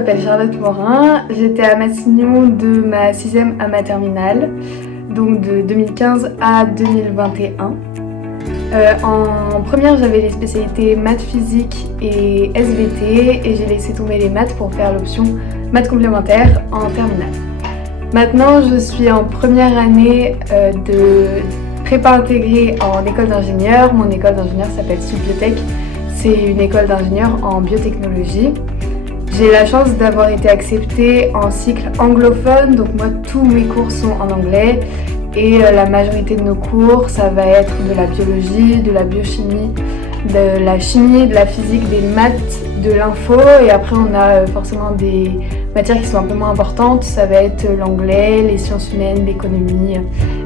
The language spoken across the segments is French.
m'appelle Charlotte Morin, j'étais à Massignon de ma 6e à ma terminale, donc de 2015 à 2021. En première, j'avais les spécialités maths physique et SVT et j'ai laissé tomber les maths pour faire l'option maths complémentaires en terminale. Maintenant, je suis en première année de prépa intégrée en école d'ingénieur. Mon école d'ingénieur s'appelle Subbiotech, c'est une école d'ingénieur en biotechnologie. J'ai la chance d'avoir été acceptée en cycle anglophone, donc moi tous mes cours sont en anglais et la majorité de nos cours ça va être de la biologie, de la biochimie, de la chimie, de la physique, des maths, de l'info et après on a forcément des matières qui sont un peu moins importantes, ça va être l'anglais, les sciences humaines, l'économie,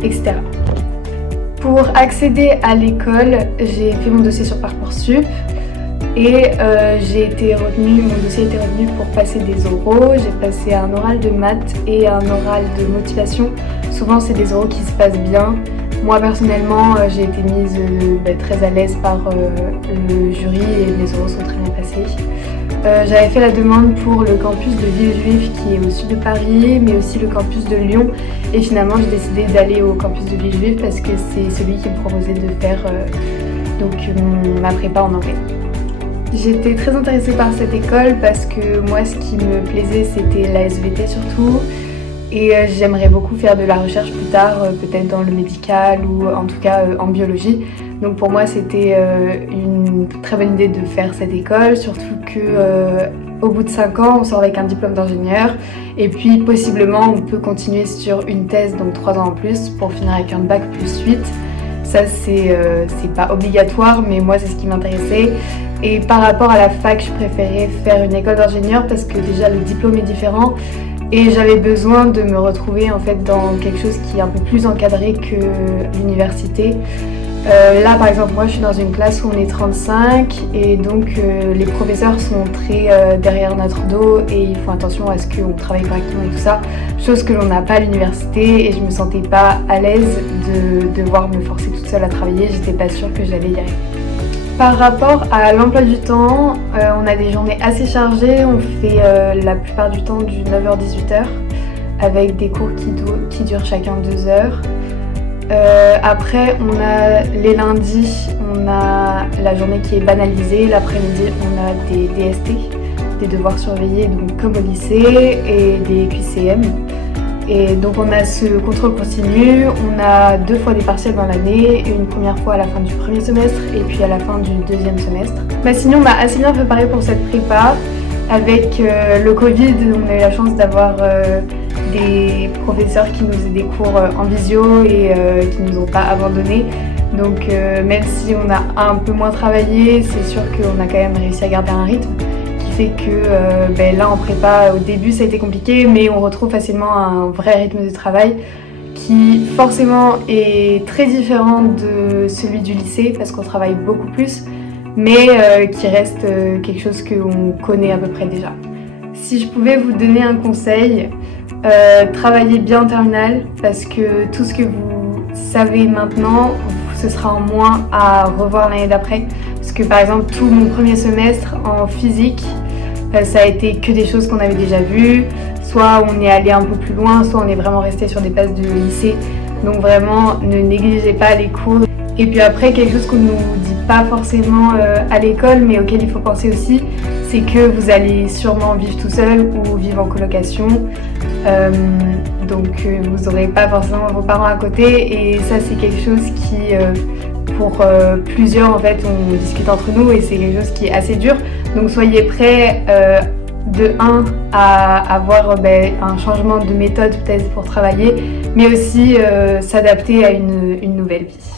etc. Pour accéder à l'école, j'ai fait mon dossier sur Parcoursup. Et mon dossier a été retenu pour passer des oraux. J'ai passé un oral de maths et un oral de motivation. Souvent c'est des oraux qui se passent bien. Moi personnellement j'ai été mise très à l'aise par le jury et mes oraux sont très bien passés. J'avais fait la demande pour le campus de Villejuif qui est au sud de Paris, mais aussi le campus de Lyon. Et finalement j'ai décidé d'aller au campus de Villejuif parce que c'est celui qui me proposait de faire ma prépa en anglais. J'étais très intéressée par cette école parce que moi ce qui me plaisait c'était la SVT surtout et j'aimerais beaucoup faire de la recherche plus tard, peut-être dans le médical ou en tout cas en biologie. Donc pour moi c'était une très bonne idée de faire cette école, surtout que au bout de 5 ans on sort avec un diplôme d'ingénieur et puis possiblement on peut continuer sur une thèse, donc 3 ans en plus pour finir avec un bac plus 8. Ça c'est pas obligatoire mais moi c'est ce qui m'intéressait. Et par rapport à la fac, je préférais faire une école d'ingénieur parce que déjà le diplôme est différent et j'avais besoin de me retrouver en fait dans quelque chose qui est un peu plus encadré que l'université. Là par exemple moi je suis dans une classe où on est 35 et donc les professeurs sont très derrière notre dos et ils font attention à ce qu'on travaille correctement et tout ça, chose que l'on n'a pas à l'université et je me sentais pas à l'aise de devoir me forcer toute seule à travailler, j'étais pas sûre que j'allais y arriver. Par rapport à l'emploi du temps, on a des journées assez chargées, on fait la plupart du temps du 9h-18h avec des cours qui durent chacun 2 heures. Après on a les lundis, on a la journée qui est banalisée, l'après-midi on a des DST, des devoirs surveillés donc comme au lycée et des QCM. Et donc on a ce contrôle continu, on a 2 fois des partiels dans l'année, une première fois à la fin du premier semestre et puis à la fin du deuxième semestre. Massignon m'a assez bien préparée pour cette prépa. Avec le Covid, on a eu la chance d'avoir des professeurs qui nous faisaient des cours en visio et qui ne nous ont pas abandonnés. Donc même si on a un peu moins travaillé, c'est sûr qu'on a quand même réussi à garder un rythme. Fait que là en prépa au début ça a été compliqué mais on retrouve facilement un vrai rythme de travail qui forcément est très différent de celui du lycée parce qu'on travaille beaucoup plus mais qui reste quelque chose qu'on connaît à peu près déjà. Si je pouvais vous donner un conseil, travaillez bien en terminale parce que tout ce que vous savez maintenant ce sera en moins à revoir l'année d'après parce que par exemple tout mon premier semestre en physique ça a été que des choses qu'on avait déjà vues, soit on est allé un peu plus loin, soit on est vraiment resté sur des bases de lycée. Donc vraiment, ne négligez pas les cours. Et puis après, quelque chose qu'on ne nous dit pas forcément à l'école, mais auquel il faut penser aussi, c'est que vous allez sûrement vivre tout seul ou vivre en colocation. Donc vous n'aurez pas forcément vos parents à côté et ça c'est quelque chose qui pour plusieurs en fait on discute entre nous et c'est quelque chose qui est assez dur. Donc soyez prêts à avoir un changement de méthode peut-être pour travailler mais aussi s'adapter à une nouvelle vie.